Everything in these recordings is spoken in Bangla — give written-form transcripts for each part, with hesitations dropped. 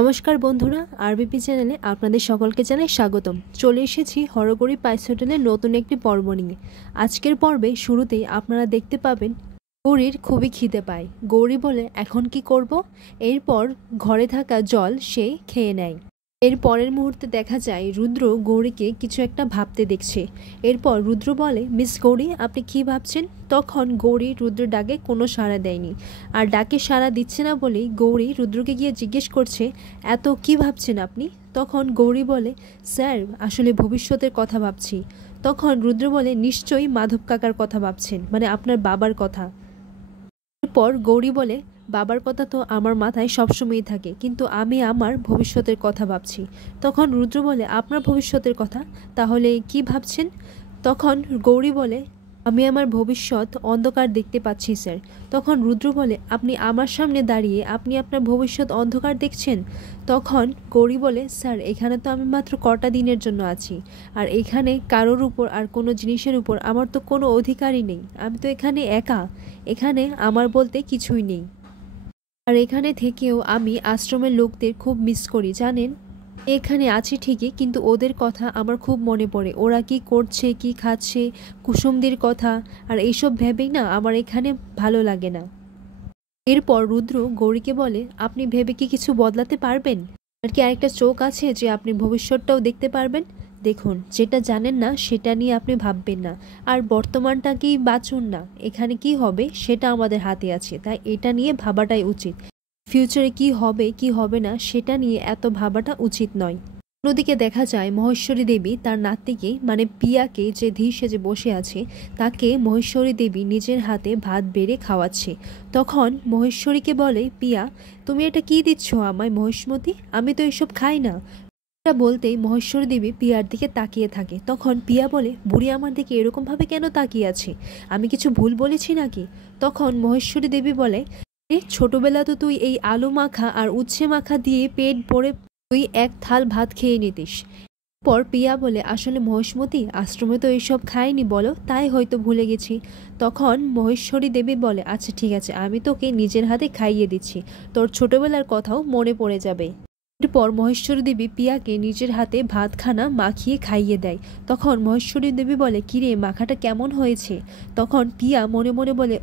নমস্কার বন্ধুরা, আরবিপি চ্যানেলে আপনাদের সকলকে জানাই স্বাগতম। চলে এসেছি হরগৌরী পাইস হোটেলের নতুন একটি পর্ব নিয়ে। আজকের পর্বে শুরুতেই আপনারা দেখতে পাবেন গৌরীর খুবই খিদে পায়। গৌরী বলে, এখন কি করব? এরপর ঘরে থাকা জল সে খেয়ে নেয়। এর পরের মুহূর্তে দেখা যায় রুদ্র গৌরীকে কিছু একটা ভাবতে দেখছে। এরপর রুদ্র বলে, মিস গৌরী, আপনি কি ভাবছেন? তখন গৌরী রুদ্র ডাকে কোনো সাড়া দেয়নি। আর ডাকে সাড়া দিচ্ছে না বলেই গৌরী রুদ্রকে গিয়ে জিজ্ঞেস করছে, এত কি ভাবছেন আপনি? তখন গৌরী বলে, স্যার, আসলে ভবিষ্যতের কথা ভাবছি। তখন রুদ্র বলে, নিশ্চয়ই মাধব কাকার কথা ভাবছেন, মানে আপনার বাবার কথা। এরপর গৌরী বলে, বাবার কথা তো আমার মাথায় সবসময়ই থাকে, কিন্তু আমি আমার ভবিষ্যতের কথা ভাবছি। তখন রুদ্র বলে, আপনার ভবিষ্যতের কথা? তাহলে কি ভাবছেন? তখন গৌরী বলে, আমি আমার ভবিষ্যৎ অন্ধকার দেখতে পাচ্ছি স্যার। তখন রুদ্র বলে, আপনি আমার সামনে দাঁড়িয়ে আপনি আপনার ভবিষ্যৎ অন্ধকার দেখছেন? তখন গৌরী বলে, স্যার, এখানে তো আমি মাত্র কটা দিনের জন্য আছি, আর এখানে কারোর উপর আর কোনো জিনিসের উপর আমার তো কোনো অধিকারই নেই। আমি তো এখানে একা, এখানে আমার বলতে কিছুই নেই। আর এখানে থেকেও আমি আশ্রমের লোকদের খুব মিস করি জানেন। এখানে আছি ঠিকই, কিন্তু ওদের কথা আমার খুব মনে পড়ে। ওরা কি করছে, কি খাচ্ছে, কুসুমদের কথা, আর এইসব ভেবেই না আমার এখানে ভালো লাগে না। এরপর রুদ্র গৌরীকে বলে, আপনি ভেবে কি কিছু বদলাতে পারবেন? আর কি আরেকটা চোখ আছে যে আপনি ভবিষ্যৎটাও দেখতে পারবেন? দেখুন, যেটা জানেন না সেটা নিয়ে আপনি ভাববেন না, আর বর্তমানটাকেই বাঁচুন না। এখানে কি হবে সেটা আমাদের হাতে আছে, তাই এটা নিয়ে ভাবাটাই উচিত। ফিউচারে কি হবে কি হবে না সেটা নিয়ে এত ভাবাটা উচিত নয়। অন্যদিকে দেখা যায় মহেশ্বরী দেবী তার নাতিকে মানে পিয়াকে, যে ধীর সেজে বসে আছে, তাকে মহেশ্বরী দেবী নিজের হাতে ভাত বেড়ে খাওয়াচ্ছে। তখন মহেশ্বরীকে বলে, পিয়া, তুমি এটা কি দিচ্ছ আমায় মহেশমতি? আমি তো এসব খাই না। এটা বলতেই মহেশ্বরী দেবী পিয়ার দিকে তাকিয়ে থাকে। তখন পিয়া বলে, বুড়ি আমার দিকে এরকমভাবে কেন তাকিয়ে আছে? আমি কিছু ভুল বলেছি নাকি? তখন মহেশ্বরী দেবী বলে, ছোটবেলা তো তুই এই আলু মাখা আর উচ্ছে মাখা দিয়ে পেট ভরে তুই এক থাল ভাত খেয়ে নিতিস। পর পিয়া বলে, আসলে মহেশমতি, আশ্রমে তো এইসব খাইনি বলো, তাই হয়তো ভুলে গেছি। তখন মহেশ্বরী দেবী বলে, আচ্ছা ঠিক আছে, আমি তোকে নিজের হাতে খাইয়ে দিচ্ছি, তোর ছোটবেলার কথাও মনে পড়ে যাবে। এরপর মহেশ্বরী দেবী পিয়াকে নিজের হাতে ভাতখানা মাখিয়ে খাইয়ে দেয়। তখন মহেশ্বরী দেবী বলে, কিরে, মাখাটা কেমন হয়েছে? তখন পিয়া মনে মনে বলে,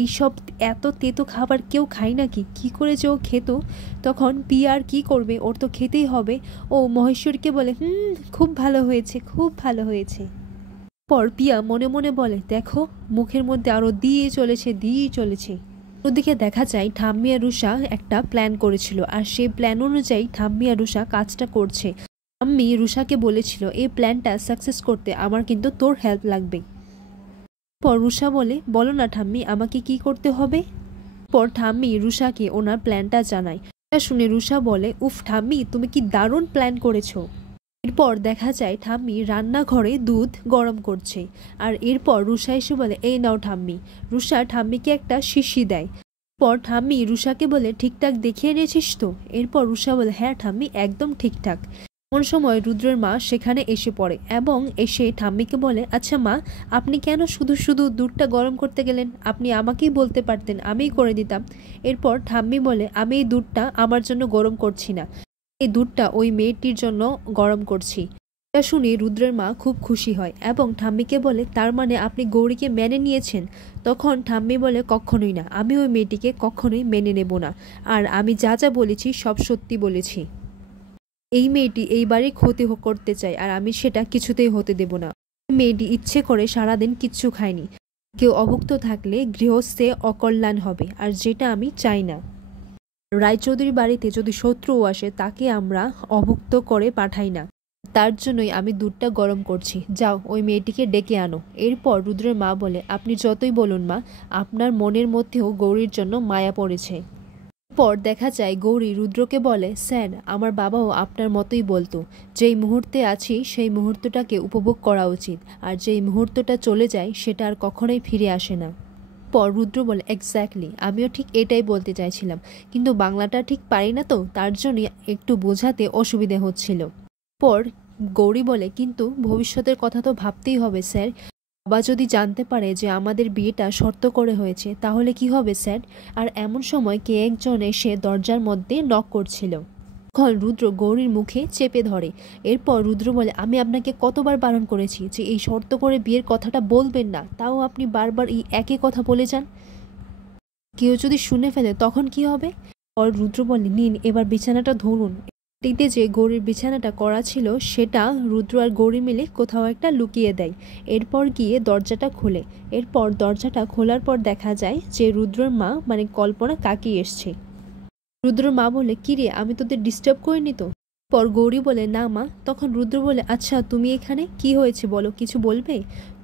এইসব এত তেতো খাবার কেউ খায় নাকি? কি করে যে ও খেত? তখন পিয়া আর কি করবে, ওর তো খেতেই হবে। ও মহেশ্বরীকে বলে, খুব ভালো হয়েছে, খুব ভালো হয়েছে। পর পিয়া মনে মনে বলে, দেখো, মুখের মধ্যে আরো দিয়ে চলেছে। ওদিকে দেখা যায় ঠাম্মি আর রুষা একটা প্ল্যান করেছিল, আর সেই প্ল্যান অনুযায়ী ঠাম্মি আর রুষা কাজটা করছে। ঠাম্মি রুষাকে বলেছিল, এই প্ল্যানটা সাকসেস করতে আমার কিন্তু তোর হেল্প লাগবে। পর রুষা বলে, বলো না ঠাম্মি, আমাকে কি করতে হবে? পর ঠাম্মি রুষাকে ওনার প্ল্যানটা জানায়। এটা শুনে রুষা বলে, উফ ঠাম্মি, তুমি কি দারুণ প্ল্যান করেছো। এরপর দেখা যায় ঠাম্মি রান্নাঘরে দুধ গরম করছে, আর এরপর রুষা এসে বলে, এই নাও ঠাম্মি। রুষা ঠাম্মিকে একটা শিশি দেয়। পর ঠাম্মি রুষাকে বলে, ঠিকঠাক দেখিয়ে এনেছিস তো? এরপর রুষা বলে, হ্যাঁ ঠাম্মি, একদম ঠিকঠাক। এমন সময় রুদ্রের মা সেখানে এসে পড়ে এবং এসে ঠাম্মিকে বলে, আচ্ছা মা, আপনি কেন শুধু শুধু দুধটা গরম করতে গেলেন? আপনি আমাকেই বলতে পারতেন, আমিই করে দিতাম। এরপর ঠাম্মি বলে, আমি এই দুধটা আমার জন্য গরম করছি না, এই দুধটা ওই মেয়েটির জন্য গরম করছি। এটা শুনে রুদ্রের মা খুব খুশি হয় এবং ঠাম্মিকে বলে, তার মানে আপনি গৌরীকে মেনে নিয়েছেন? তখন ঠাম্মি বলে, কখনোই না, আমি ওই মেয়েটিকে কখনোই মেনে নেব না, আর আমি যা যা বলেছি সব সত্যি বলেছি। এই মেয়েটি এইবারই ক্ষতি করতে চায়, আর আমি সেটা কিছুতেই হতে দেব না। মেয়েটি ইচ্ছে করে সারাদিন কিচ্ছু খায়নি। কেউ অভুক্ত থাকলে গৃহস্থে অকল্যাণ হবে, আর যেটা আমি চাই না। রায়চৌধুরী বাড়িতে যদি শত্রুও আসে, তাকে আমরা অভুক্ত করে পাঠাই না। তার জন্যই আমি দুধটা গরম করছি, যাও ওই মেয়েটিকে ডেকে আনো। এরপর রুদ্রের মা বলে, আপনি যতই বলুন মা, আপনার মনের মধ্যেও গৌরীর জন্য মায়া পড়েছে। পর দেখা যায় গৌরী রুদ্রকে বলে, স্যার, আমার বাবাও আপনার মতোই বলতো, যেই মুহূর্তে আছি সেই মুহূর্তটাকে উপভোগ করা উচিত, আর যেই মুহূর্তটা চলে যায় সেটা আর কখনোই ফিরে আসে না। পর রুদ্র বলে, এক্স্যাক্টলি, আমিও ঠিক এটাই বলতে চাইছিলাম, কিন্তু বাংলাটা ঠিক পারি না তো, তার জন্য একটু বোঝাতে অসুবিধে হচ্ছিল। পর গৌরী বলে, কিন্তু ভবিষ্যতের কথা তো ভাবতেই হবে স্যার। বাবা যদি জানতে পারে যে আমাদের বিয়েটা শর্ত করে হয়েছে, তাহলে কি হবে স্যার? আর এমন সময় কে একজন এসে দরজার মধ্যে নক করছিল। তখন রুদ্র গৌরীর মুখে চেপে ধরে। এরপর রুদ্র বলে, আমি আপনাকে কতবার বারণ করেছি যে এই শর্ত করে বিয়ের কথাটা বলবেন না, তাও আপনি বারবার এই একই কথা বলে যান। কেউ যদি শুনে ফেলে তখন কি হবে? পর রুদ্র বলে, নিন এবার বিছানাটা ধরুন। এটিতে যে গৌরীর বিছানাটা করা ছিল সেটা রুদ্র আর গৌরী মিলে কোথাও একটা লুকিয়ে দেয়। এরপর গিয়ে দরজাটা খোলে। এরপর দরজাটা খোলার পর দেখা যায় যে রুদ্রর মা মানে কল্পনা কাকি এসছে। রুদ্রর মা বলে, কিরে আমি তোদের ডিস্টার্ব করিনি তো? পর গৌরী বলে, না মা। তখন রুদ্র বলে, আচ্ছা তুমি এখানে কি হয়েছে বলো, কিছু বলবে?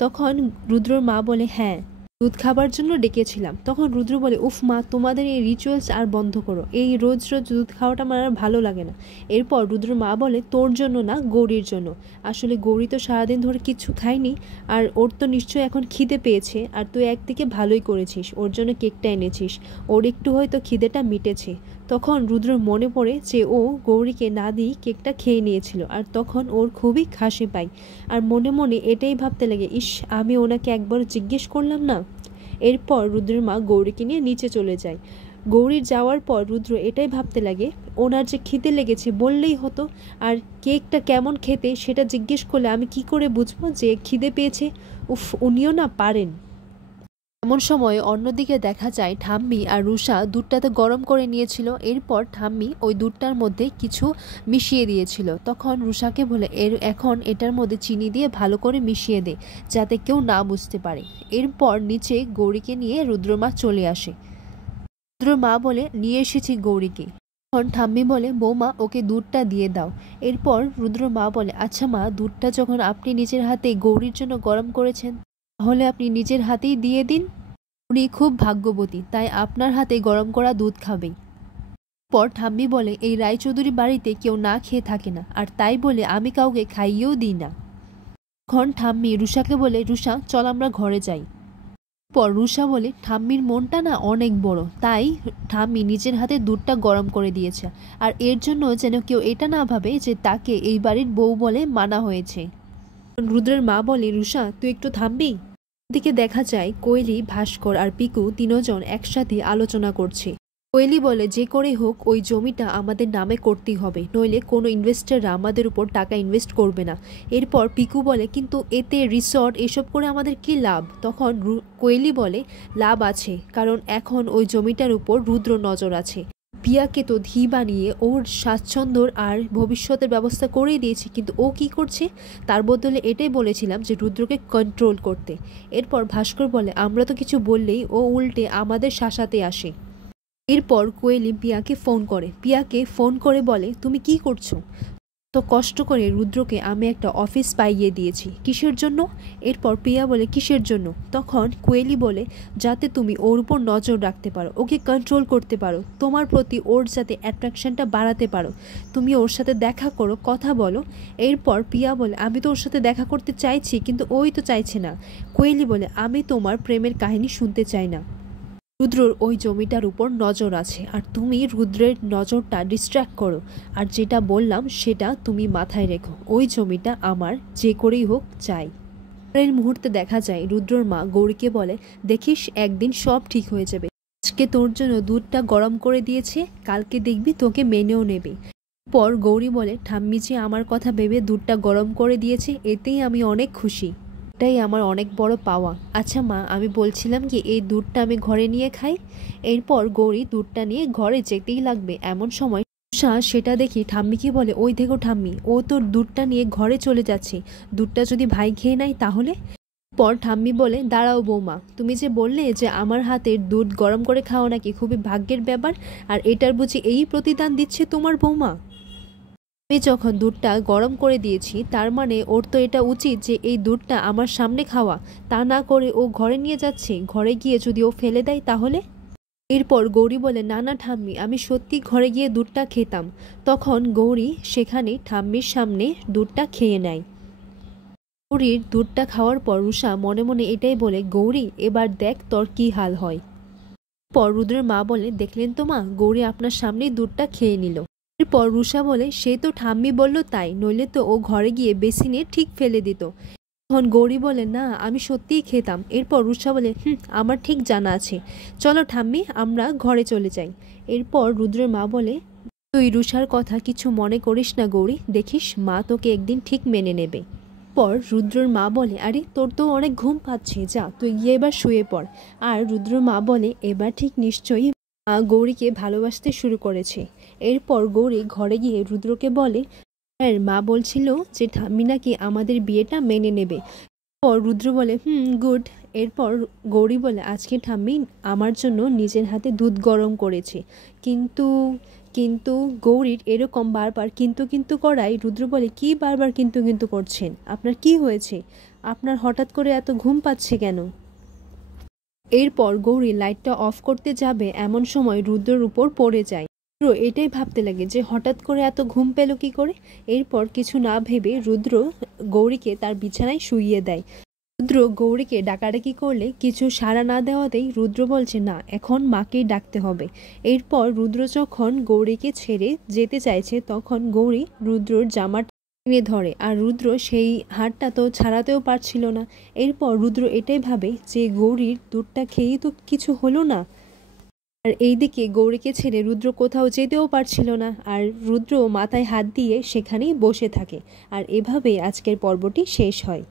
তখন রুদ্রর মা বলে, হ্যাঁ দুধ খাবার জন্য ডেকেছিলাম। তখন রুদ্র বলে, উফ মা তোমাদের এই রিচুয়ালস আর বন্ধ করো, এই রোজ রোজ দুধ খাওয়াটা আমার আর ভালো লাগে না। এরপর রুদ্র মা বলে, তোর জন্য না গৌরীর জন্য। আসলে গৌরী তো সারাদিন ধরে কিছু খায়নি, আর ওর তো নিশ্চয়ই এখন খিদে পেয়েছে, আর তুই একদিকে ভালোই করেছিস, ওর জন্য কেকটা এনেছিস, ওর একটু হয়তো খিদেটা মিটেছে। তখন রুদ্রর মনে পড়ে যে ও গৌরীকে না দিয়ে কেকটা খেয়ে নিয়েছিল, আর তখন ওর খুবই হাসি পায়, আর মনে মনে এটাই ভাবতে লাগে, ইস আমি ওনাকে একবার জিজ্ঞেস করলাম না। এরপর রুদ্রের মা গৌরীকে নিয়ে নিচে চলে যায়। গৌরীর যাওয়ার পর রুদ্র এটাই ভাবতে লাগে, ওনার যে খিদে লেগেছে বললেই হতো, আর কেকটা কেমন খেতে সেটা জিজ্ঞেস করলে আমি কি করে বুঝবো যে খিদে পেয়েছে? উফ উনিও না পারেন। এমন সময় অন্যদিকে দেখা যায় ঠাম্মি আর রুষা দুধটাতে গরম করে নিয়েছিল। এরপর ঠাম্মি ওই দুধটার মধ্যে কিছু মিশিয়ে দিয়েছিল। তখন রুষাকে বলে, এখন এটার মধ্যে চিনি দিয়ে ভালো করে মিশিয়ে দে, যাতে কেউ না বুঝতে পারে। এরপর নিচে গৌরীকে নিয়ে রুদ্রমা চলে আসে। রুদ্র মা বলে, নিয়ে এসেছি গৌরীকে। তখন ঠাম্মি বলে, বৌমা ওকে দুধটা দিয়ে দাও। এরপর রুদ্র মা বলে, আচ্ছা মা, দুধটা যখন আপনি নিজের হাতে গৌরীর জন্য গরম করেছেন তাহলে আপনি নিজের হাতেই দিয়ে দিন। উনি খুব ভাগ্যবতী, তাই আপনার হাতে গরম করা দুধ খাবেই। পর ঠাম্মি বলে, এই রায়চৌধুরী বাড়িতে কেউ না খেয়ে থাকে না, আর তাই বলে আমি কাউকে খাইয়েও দিই না। তখন ঠাম্মি রুষাকে বলে, রুষা চল আমরা ঘরে যাই। পর রুষা বলে, ঠাম্মির মনটা না অনেক বড়, তাই ঠাম্মি নিজের হাতে দুধটা গরম করে দিয়েছে, আর এর জন্য যেন কেউ এটা না ভাবে যে তাকে এই বাড়ির বউ বলে মানা হয়েছে। রুদ্রের মা বলে, রুষা তুই একটু থামবি? দিকে দেখা যায় কোয়েলি, ভাস্কর আর পিকু তিনজন একসাথে আলোচনা করছে। কোয়েলি বলে, যে করে হোক ওই জমিটা আমাদের নামে করতেই হবে, নইলে কোনো ইনভেস্টাররা আমাদের উপর টাকা ইনভেস্ট করবে না। এরপর পিকু বলে, কিন্তু এতে রিসর্ট এসব করে আমাদের কি লাভ? তখন কোয়েলি বলে, লাভ আছে, কারণ এখন ওই জমিটার উপর রুদ্র নজর আছে। পিয়াকে তো ধী বানিয়ে ওর স্বাচ্ছন্দ্যর আর ভবিষ্যতের ব্যবস্থা করেই দিয়েছি, কিন্তু ও কি করছে? তার বদলে এটাই বলেছিলাম যে রুদ্রকে কন্ট্রোল করতে। এরপর ভাস্কর বলে, আমরা তো কিছু বললেই ও উল্টে আমাদের শাসাতে আসে। এরপর কোয়েলি পিয়াকে ফোন করে বলে, তুমি কি করছো? তো কষ্ট করে রুদ্রকে আমি একটা অফিস পাইয়ে দিয়েছি, কিসের জন্য? এরপর পিয়া বলে, কিসের জন্য? তখন কোয়েলি বলে, যাতে তুমি ওর উপর নজর রাখতে পারো, ওকে কন্ট্রোল করতে পারো, তোমার প্রতি ওর যাতে অ্যাট্রাকশনটা বাড়াতে পারো, তুমি ওর সাথে দেখা করো, কথা বলো। এরপর পিয়া বলে, আমি তো ওর সাথে দেখা করতে চাইছি, কিন্তু ওই তো চাইছে না। কোয়েলি বলে, আমি তোমার প্রেমের কাহিনী শুনতে চাই না। রুদ্রর ওই জমিটার উপর নজর আছে, আর তুমি রুদ্রের নজরটা ডিস্ট্র্যাক্ট করো, আর যেটা বললাম সেটা তুমি মাথায় রেখো, ওই জমিটা আমার যে করেই হোক চাই। এই মুহূর্তে দেখা যায় রুদ্রর মা গৌরীকে বলে, দেখিস একদিন সব ঠিক হয়ে যাবে, আজকে তোর জন্য দুধটা গরম করে দিয়েছে, কালকে দেখবি তোকে মেনেও নেবে। পর গৌরী বলে, ঠাম্মি যে আমার কথা ভেবে দুধটা গরম করে দিয়েছে, এতেই আমি অনেক খুশি, এটাই আমার অনেক বড় পাওয়া। আচ্ছা মা, আমি বলছিলাম কি এই দুধটা আমি ঘরে নিয়ে খাই? এরপর গৌরী দুধটা নিয়ে ঘরে যেতেই লাগবে, এমন সময় রুষা সেটা দেখি ঠাম্মিকে বলে, ওই দেখো ঠাম্মি, ও তোর দুধটা নিয়ে ঘরে চলে যাচ্ছে, দুধটা যদি ভাই খেয়ে নেয় তাহলে? পর ঠাম্মি বলে, দাঁড়াও বৌমা, তুমি যে বললে যে আমার হাতের দুধ গরম করে খাওয়া নাকি খুবই ভাগ্যের ব্যাপার, আর এটার বুঝি এই প্রতিদান দিচ্ছে তোমার বৌমা? আমি যখন দুধটা গরম করে দিয়েছি তার মানে ওর তো এটা উচিত যে এই দুধটা আমার সামনে খাওয়া, তা না করে ও ঘরে নিয়ে যাচ্ছে, ঘরে গিয়ে যদি ও ফেলে দেয় তাহলে? এরপর গৌরী বলে, না না ঠাম্মি, আমি সত্যি ঘরে গিয়ে দুধটা খেতাম। তখন গৌরী সেখানে ঠাম্মির সামনে দুধটা খেয়ে নেয়। গৌরীর দুধটা খাওয়ার পর রুষা মনে মনে এটাই বলে, গৌরী এবার দেখ তোর কি হাল হয়। পর রুদ্রের মা বলে, দেখলেন তো মা, গৌরী আপনার সামনেই দুধটা খেয়ে নিল। এরপর রুষা বলে, সে তো ঠাম্মি বলল তাই, নইলে তো ও ঘরে গিয়ে বেসিনে ঠিক ফেলে দিত। তখন গৌরী বলে, না আমি সত্যিই খেতাম। এরপর রুষা বলে, আমার ঠিক জানা আছে, চলো ঠাম্মি আমরা ঘরে চলে যাই। এরপর রুদ্রের মা বলে, তুই রুষার কথা কিছু মনে করিস না গৌরী, দেখিস মা তোকে একদিন ঠিক মেনে নেবে। পর রুদ্রর মা বলে, আরে তোর তো অনেক ঘুম পাচ্ছে, যা তুই গিয়ে এবার শুয়ে পড়। আর রুদ্রর মা বলে, এবার ঠিক নিশ্চয়ই মা গৌরীকে ভালোবাসতে শুরু করেছে। এরপর গৌরী ঘরে গিয়ে রুদ্রকে বলে, হ্যাঁ মা বলছিল যে ঠাম্মি নাকি আমাদের বিয়েটা মেনে নেবে। পর রুদ্র বলে, গুড। এরপর গৌরী বলে, আজকে ঠাম্মি আমার জন্য নিজের হাতে দুধ গরম করেছে। কিন্তু কিন্তু গৌরীর এরকম বারবার কিন্তু কিন্তু করায় রুদ্র বলে, কি বারবার কিন্তু কিন্তু করছেন, আপনার কি হয়েছে, আপনার হঠাৎ করে এত ঘুম পাচ্ছে কেন? এরপর গৌরী লাইটটা অফ করতে যাবে এমন সময় রুদ্রর উপর পড়ে যায়। রুদ্র এটাই ভাবতে লাগে যে হঠাৎ করে এত ঘুম পেল কি করে। এরপর কিছু না ভেবে রুদ্র গৌরীকে তার বিছানায় শুইয়ে দেয়। রুদ্র গৌরীকে ডাকাডাকি করলে কিছু সাড়া না দেওয়াতেই রুদ্র বলছে, না এখন মাকেই ডাকতে হবে। এরপর রুদ্র যখন গৌরীকে ছেড়ে যেতে চাইছে তখন গৌরী রুদ্রর জামা টেনে ধরে, আর রুদ্র সেই হাতটা তো ছাড়াতেও পারছিল না। এরপর রুদ্র এটাই ভাবে যে গৌরীর দুধটা খেয়েই তো কিছু হলো না। আর এইদিকে গৌরীকে ছেড়ে রুদ্র কোথাও যেতেও পারছিল না, আর রুদ্র মাথায় হাত দিয়ে সেখানেই বসে থাকে। আর এভাবেই আজকের পর্বটি শেষ হয়।